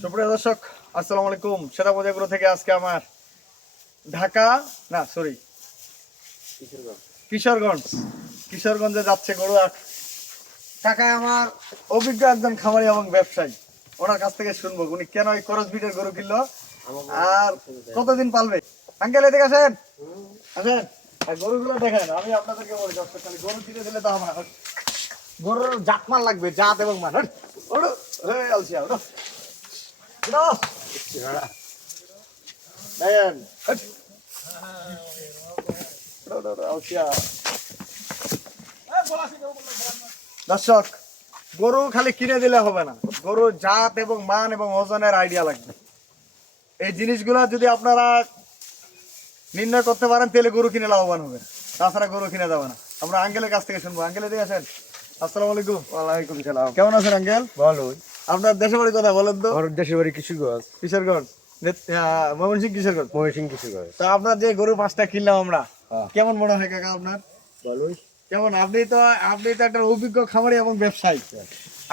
সুপ্রিয় দর্শক, আসসালামু আলাইকুম। সেরামজাগুলো থেকে আজকে আমার ঢাকা না সরি কিশোরগঞ্জে যাচ্ছে গরু হাট। ঢাকায় আমার অভিজ্ঞ একজন খামারি এবং ব্যবসায়ী, ওনার কাছ থেকে শুনবো উনি কেন এই ক্রস ব্রিডের গরু কিনলো আর কতদিন পালবে। আঙ্কেল এদিকে আসেন, আসেন আর গরুগুলো দেখেন। আমি আপনাদেরকে বলি দর্শক, খালি গরু কিনে দিলে তো আমার গরুর জাতমান লাগবে, জাত এবং মান। ওড়ো আলসিয়া ওড়ো দর্শক, গরু খালি কিনে দিলে হবে না, গরুর জাত এবং মান এবং ওজনের আইডিয়া লাগবে। এই জিনিসগুলো যদি আপনারা নির্ণয় করতে পারেন তাহলে গরু কিনে লাভবান হবে, তাছাড়া গরু কিনে যাবে না। আমরা আঙ্কেলের কাছ থেকে শুনবো। আঙ্কেল এদিকে আসেন। আসসালামু আলাইকুম। ওয়ালাইকুম সালাম। কেমন আছেন আঙ্কেল? ভালো। আপনার দেশের বাড়ি কথা বলেন তো। আমার দেশের বাড়ি কিশোরগঞ্জ। কিশোরগঞ্জ, ময়মনসিংহ কিশোরগঞ্জ। ময়মনসিংহ কিশোরগঞ্জ। তো আপনার যে গরু 5টা কিনলাম আমরা, হ্যাঁ। কেমন মনে হয় কাকা আপনার? ভালোই। কেমন? আপনি তো একটা অভিজ্ঞ খামারি এবং ব্যবসায়ী।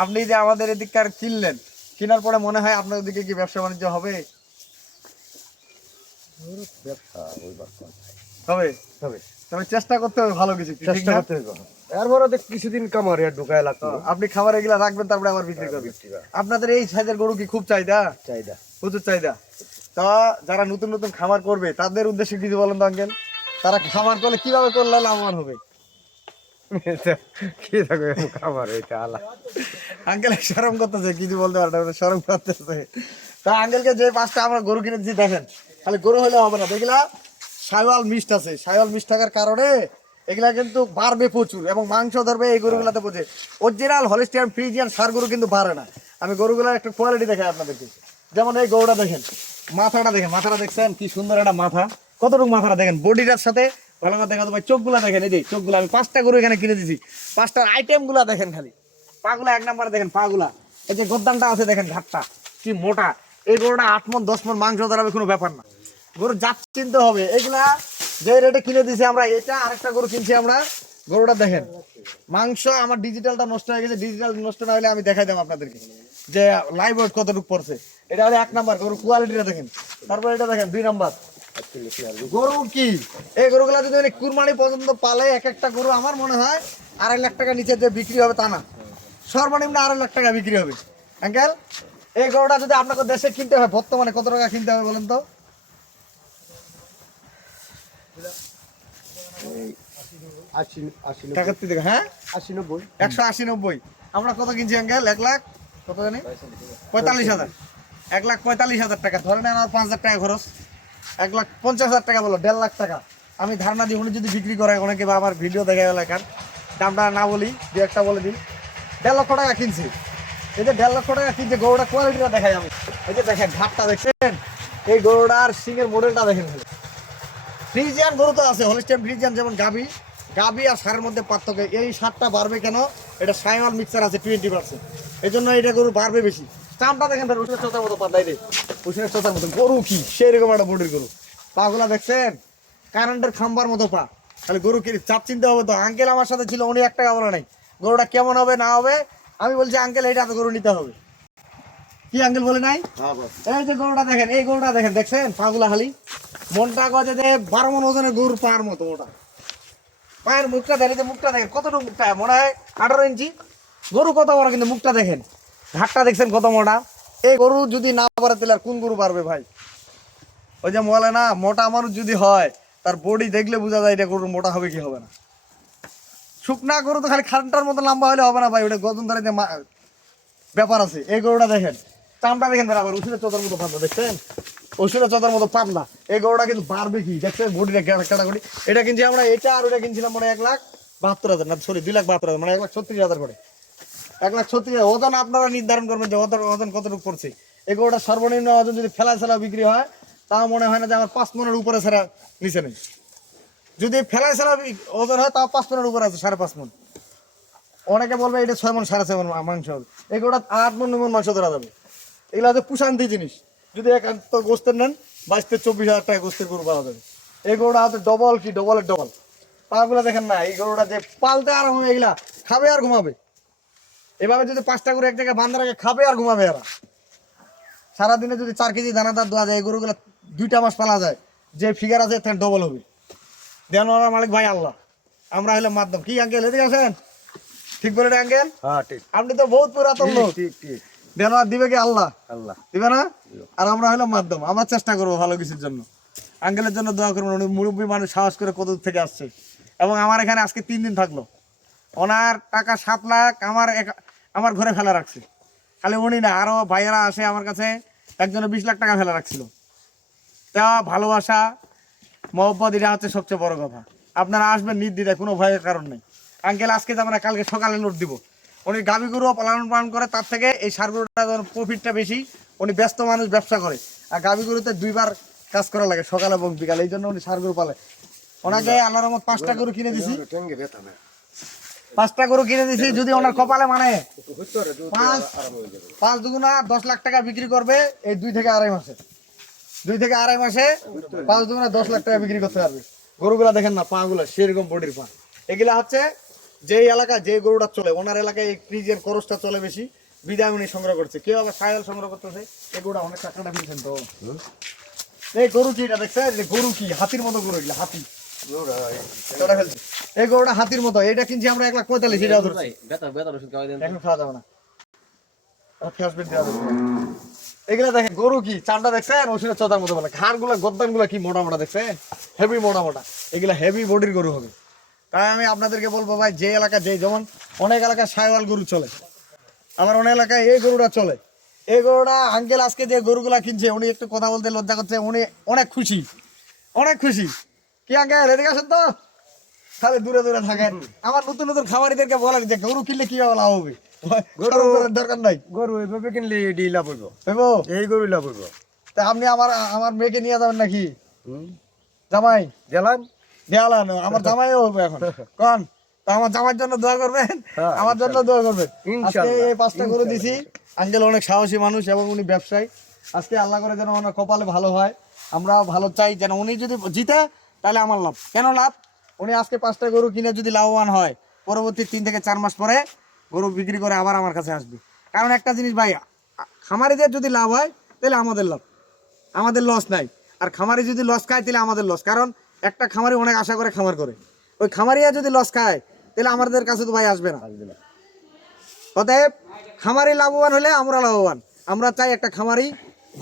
আপনি যে আমাদের এদিককার কিনলেন, কেনার পরে মনে হয় আপনার দিকে কি ব্যবসা বাণিজ্য হবে? ব্যবসা হবে। হবে। তবে চেষ্টা করতে হবে ভালো কিছু, ঠিক চেষ্টা না? করতে হবে। এরপরে তো কিছুদিন কামারে ঢুকায় লাগতো। আপনি খামারে এগুলা রাখবেন, তারপরে আবার বিক্রি করবেন। আপনাদের এই সাইজের গরু কি খুব চাহিদা? চাহিদা প্রচুর চাহিদা। তা যারা নতুন নতুন খামার করবে তাদের উদ্দেশ্যে কিছু বলেন তো আঙ্কেল। তারা খামার করলে কিভাবে করলে লাভবান হবে? কি থাকবে খামার এটা আলা। আঙ্কেল শরম করতেছে, কিছু বলতে পারে না, শরম করতেছে। তা আঙ্কেলকে যে 5টা আমরা গরু কিনে দিচ্ছি, দেখেন খালি গরু হলে হবে না, দেখলা সাইওয়াল মিষ্ট আছে। সাইওয়াল মিষ্ট থাকার কারণে এগুলা কিন্তু বাড়বে প্রচুর এবং মাংস ধরবে এই গরুগুলাতে। বোঝে অরিজিনাল হলিস্টিয়ান ফ্রিজিয়ান সার গরু কিন্তু বাড়ে না। আমি গরুগুলার একটা কোয়ালিটি দেখাই আপনাদেরকে। যেমন এই গরুটা দেখেন, মাথাটা দেখেন, মাথাটা দেখছেন কি সুন্দর একটা মাথা, কতটুকু মাথাটা দেখেন, বডিটার সাথে ভালো করে দেখা তো ভাই। চোখগুলা দেখেন, এই যে চোখগুলা, আমি 5টা গরু এখানে কিনে দিছি, 5টার আইটেম গুলা দেখেন খালি। পাগুলা 1 নম্বরে দেখেন, পাগুলা এই যে গদ্দানটা আছে দেখেন, ঘাটটা কি মোটা। এই গরুটা 8 মণ 10 মণ মাংস ধরাবে, কোনো ব্যাপার না। গরু জাত চিনতে হবে। এগুলা যে রেটে কিনে দিছি আমরা, এটা আরেকটা গরু কিনছি আমরা। গরুটা দেখেন, মাংস আমার ডিজিটালটা নষ্ট হয়ে গেছে, ডিজিটাল নষ্ট না হলে আমি দেখাই দেব আপনাদেরকে যে লাইভ ওয়েট কতটুকু পড়ছে। এটা হলো 1 নাম্বার গরু, কোয়ালিটিটা দেখেন। তারপর এটা দেখেন 2 নাম্বার গরু। কি এই গরুগুলা যদি কুরবানি পর্যন্ত পালে, এক একটা গরু আমার মনে হয় 2.5 লাখ টাকা নিচে যে বিক্রি হবে তা না, সর্বনিম্ন 2.5 লাখ টাকা বিক্রি হবে। আঙ্কেল, এই গরুটা যদি আপনাকে দেশে কিনতে হয় বর্তমানে কত টাকা কিনতে হবে বলেন তো? 80 টাকার থেকে, হ্যাঁ 90 180-90। আমরা কত কিনছি আঙ্কেল? 1 লাখ কত জানি 45,000। 1,45,000 টাকা ধরেন, আমার 5,000 টাকা খরচ, 1,50,000 টাকা বলো, 1.5 লাখ টাকা। আমি ধারণা দিই উনি যদি বিক্রি করে অনেকে, বা আমার ভিডিও দেখা গেল, এখান দামটা না বলি, দু একটা বলে দিই। 1.5 লক্ষ টাকা কিনছি। এই যে 1.5 লক্ষ টাকা কিনছে, গরুটা কোয়ালিটিটা দেখাই আমি। এই যে দেখেন ঘাটটা দেখছেন, এই গরুটার সিংয়ের মডেলটা দেখেন। ফ্রিজিয়ান গরু তো আছে, হলিস্টিয়ান ফ্রিজিয়ান, যেমন গাবি আর সারের মধ্যে পার্থক্য। এই সারটা বাড়বে কেন? এটা সাইওয়াল মিক্সার আছে 20%, এই জন্য এটা গরু বাড়বে বেশি। চামটা দেখেন, উষ্ণের চোতার মতো পাল্লাই রে, উষ্ণের চোতার মতো গরু। কি সেই রকম একটা বডির গরু। পাগুলা দেখছেন, কারেন্টের খাম্বার মতো পা। তাহলে গরু কি চাপ চিনতে হবে তো। আঙ্কেল আমার সাথে ছিল, উনি 1 টাকা বলে নাই গরুটা কেমন হবে না হবে। আমি বলছি আঙ্কেল এটা গরু নিতে হবে। কি আঙ্কেল বলে নাই? এই যে গরুটা দেখেন, এই গরুটা দেখেন, দেখছেন পাগুলা খালি মনটা গজে যে 12 মণ ওজনের গরুর পায়ের মতো ওটা। পায়ের মুখটা দেখেন, যে মুখটা দেখেন কতটুকু, মুখটা মনে হয় 18 ইঞ্চি। গরু কত বড়, কিন্তু মুখটা দেখেন, ঘাটটা দেখছেন কত মোটা। এই গরু যদি না পারে তাহলে আর কোন গরু পারবে ভাই? ওই যে বলে না, মোটা মানুষ যদি হয় তার বডি দেখলে বোঝা যায় এটা গরু মোটা হবে কি হবে না। শুকনা গরু তো খালি খানটার মতো লম্বা হলে হবে না ভাই, ওটা গজন ধরে ব্যাপার আছে। এই গরুটা দেখেন, চামটা দেখেন, আবার উসুরের চোদার মতো পাতলা, দেখছেন উসুরের চোদার মতো পাতলা। এই গরুটা কিন্তু বাড়বে কি দেখছেন, বডিটা কাটাকাটি। এটা কিনছি আমরা, এটা আর ওটা কিনছিলাম মানে 1,72,000, না সরি 2,72,000, মানে 1,36,000 করে। 1,36,000 ওজন আপনারা নির্ধারণ করবেন যে ওজন কতটুকু করছে। এই গরুটা সর্বনিম্ন ওজন যদি ফেলা ছাড়া বিক্রি হয়, তাও মনে হয় না যে আমার 5 মণের উপরে ছাড়া নিচে নেই। যদি ফেলাই ছাড়া ওজন হয় তাও 5 মণের উপরে আছে, 5.5 মণ। অনেকে বলবে এটা 6 মণ 6.5 মণ মাংস হবে। এই গরুটা 8 মণ 9 মণ মাংস ধরা যাবে। এগুলো হচ্ছে পুষান্তি জিনিস। যদি একান্ত গোস্তের নেন 22-24,000 টাকা গোস্তের গরু পাওয়া যাবে। এই গরুটা হচ্ছে ডবল, কি ডবলের ডবল। পাগুলা দেখেন না, এই গরুটা যে পালতে আরাম হবে, এগুলা খাবে আর ঘুমাবে। এভাবে যদি 5টা করে এক জায়গায় বান্ধা রাখে, খাবে আর ঘুমাবে এরা। সারাদিনে যদি 4 কেজি দানাদার দেওয়া যায় এই গরুগুলো 2টা মাস পালা যায়, যে ফিগার আছে তার ডবল হবে। দেওয়ার মালিক ভাই আল্লাহ, আমরা হলাম মাধ্যম। কি আঙ্কেল এদিকে আসেন, ঠিক বলে আঙ্কেল? হ্যাঁ ঠিক আপনি তো বহুত পুরাতন লোক। ঠিক ঠিক দেওয়ার দিবে কি আল্লাহ? আল্লাহ দিবে না? আর আমরা হলাম মাধ্যম, আমরা চেষ্টা করবো ভালো কিছুর জন্য। আঙ্কেলের জন্য দোয়া করবেন, উনি মুরব্বী মানুষ, সাহস করে কত দূর থেকে আসছে। এবং আমার এখানে আজকে 3 দিন থাকলো। ওনার টাকা 7 লাখ আমার ঘরে ফেলা রাখছে। খালি উনি না, আরো ভাইয়েরা আসে আমার কাছে, একজনে 20 লাখ টাকা ফেলা রাখছিল। তা ভালোবাসা মহব্বত, এটা হচ্ছে সবচেয়ে বড় কথা। আপনারা আসবেন নির্দ্বিধায়, কোনো ভয়ের কারণ নেই। আঙ্কেল আজকে যাবেন না, কালকে সকালে লোড দিব। উনি গাভী গরু পালন করে, তার থেকে এই সার গরুটা প্রফিটটা বেশি। উনি ব্যস্ত মানুষ, ব্যবসা করে। আর গাভী গরুতে 2বার কাজ করা লাগে, সকাল এবং বিকাল, এই জন্য উনি সার গরু পালে। ওনাকে আল্লাহর রহমত 5টা গরু কিনে দিছি, 5টা গরু কিনে দিছি। যদি ওনার কপালে মানে 5 দুগুণা 10 লাখ টাকা বিক্রি করবে এই 2 থেকে আড়াই মাসে। 2 থেকে আড়াই মাসে 5 দুগুণা 10 লাখ টাকা বিক্রি করতে পারবে। গরুগুলা দেখেন না, পা গুলা সেরকম বডির পা। এগুলা হচ্ছে যেই এলাকায় যে গরুটা চলে, ওনার এলাকায় এই ফ্রিজের খরচটা চলে বেশি, বিদায় উনি সংগ্রহ করছে। কেউ আবার সায়াল সংগ্রহ করতেছে, এই গরুটা অনেক টাকাটা ফিরছেন। তো এই গরু কি এটা দেখছে, গরু কি হাতির মতো গরু, এগুলা হাতি ওটা ফেলছে। এই গরুটা হাতির মতো, এটা কিনছি আমরা 1,45,000, এটাও ধরছি। এখন খাওয়া যাবে না, এগুলা দেখেন গরু কি চামড়া দেখছেন, ওষুধের চোদার মতো বলে। ঘাড় গুলা, গদ্দান গুলা কি মোটা মোটা দেখছেন, হেভি মোটা মোটা। এগুলা হেভি বডির গরু হবে। তাই আমি আপনাদেরকে বলবো ভাই, যে এলাকা যেমন অনেক এলাকায় সাইওয়াল গরু চলে, আমার অনেক এলাকায় এই গরুটা চলে। এই গরুটা আঙ্কেল আজকে যে গরুগুলা কিনছে, উনি একটু কথা বলতে লজ্জা করছে, উনি অনেক খুশি, অনেক খুশি। কি আঙ্কেল এদিকে আসেন তো, তাহলে দূরে দূরে থাকেন। আমার নতুন নতুন খামারিদেরকে বলেন যে গরু কিনলে কিভাবে লাভ হবে, গরু দরকার নাই। গরু এইভাবে কিনলে এটি লাভ হইব, বুঝবো? এই গরু লাভ হইব। তা আপনি আমার মেয়েকে নিয়ে যাবেন নাকি? জামাই গেলাম দেওয়ালান, আমার জামাইও হবে এখন। কন তো আমার জামাইয়ের জন্য দোয়া করবেন, হ্যাঁ, আমার জন্য দোয়া করবেন। আজকে ইনশাআল্লাহ, এই 5টা গরু দিছি। আঙ্কেল অনেক সাহসী মানুষ এবং উনি ব্যবসায়ী। আজকে আল্লাহ করে যেন ওনার কপালে ভালো হয়, আমরা ভালো চাই। যেন উনি যদি জিতে তাহলে আমার লাভ। কেন লাভ? উনি আজকে 5টা গরু কিনে যদি লাভবান হয়, পরবর্তী 3 থেকে 4 মাস পরে গরু বিক্রি করে আবার আমার কাছে আসবে। কারণ একটা জিনিস ভাই, খামারিদের যদি লাভ হয় তাহলে আমাদের লাভ, আমাদের লস নাই। আর খামারি যদি লস খায় তাহলে আমাদের লস। কারণ একটা খামারি অনেক আশা করে খামার করে, ওই খামারিয়া যদি লস খায় তাহলে আমাদের কাছে তো ভাই আসবে না। অতএব খামারি লাভবান হলে আমরা লাভবান। আমরা চাই একটা খামারি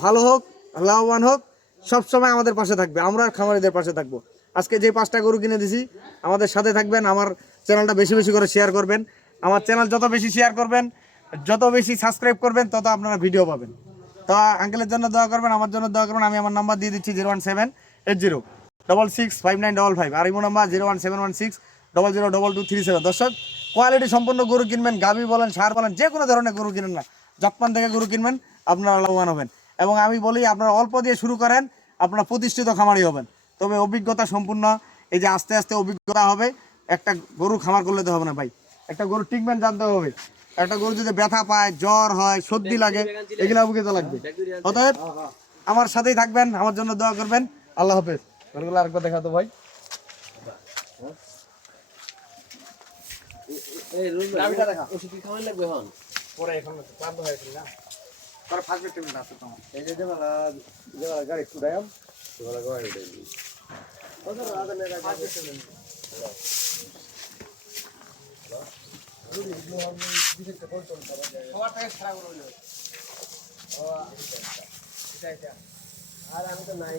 ভালো হোক, লাভবান হোক, সবসময় আমাদের পাশে থাকবে, আমরা খামারিদের পাশে থাকবো। আজকে যে 5টা গরু কিনে দিছি, আমাদের সাথে থাকবেন। আমার চ্যানেলটা বেশি বেশি করে শেয়ার করবেন। আমার চ্যানেল যত বেশি শেয়ার করবেন, যত বেশি সাবস্ক্রাইব করবেন, তত আপনারা ভিডিও পাবেন। তো আঙ্কেলের জন্য দোয়া করবেন, আমার জন্য দোয়া করবেন। আমি আমার নাম্বার দিয়ে দিচ্ছি 01780665955, আর ইমো নাম্বার 01716002237। দর্শক, কোয়ালিটি সম্পন্ন গরু কিনবেন, গাভী বলেন, ষাঁড় বলেন, যে কোনো ধরনের গরু কিনেন না, জাতমান থেকে গরু কিনবেন, আপনারা লাভবান হবেন। এবং আমি বলি, আপনারা অল্প দিয়ে শুরু করেন, আপনারা প্রতিষ্ঠিত খামারি হবেন। তবে অভিজ্ঞতা সম্পূর্ণ, এই যে আস্তে আস্তে অভিজ্ঞতা হবে। একটা গরু খামার করলে তো হবে না ভাই, একটা গরু ট্রিটমেন্ট জানতে হবে। একটা গরু যদি ব্যথা পায়, জ্বর হয়, সর্দি লাগে, এগুলো অভিজ্ঞতা লাগবে। অতএব আমার সাথেই থাকবেন, আমার জন্য দোয়া করবেন। আল্লাহ হাফেজ। গরুগুলো আরেকবার দেখাতো ভাই। পরে এখন ক্লান্ত হয়েছিল না, পরে ফার্স্ট টেবিল আছে তোমার। এই যে গাড়ি ছুটাইম গাড়ি সবার থেকে খারাপ হলো। আর আমি তো নাই।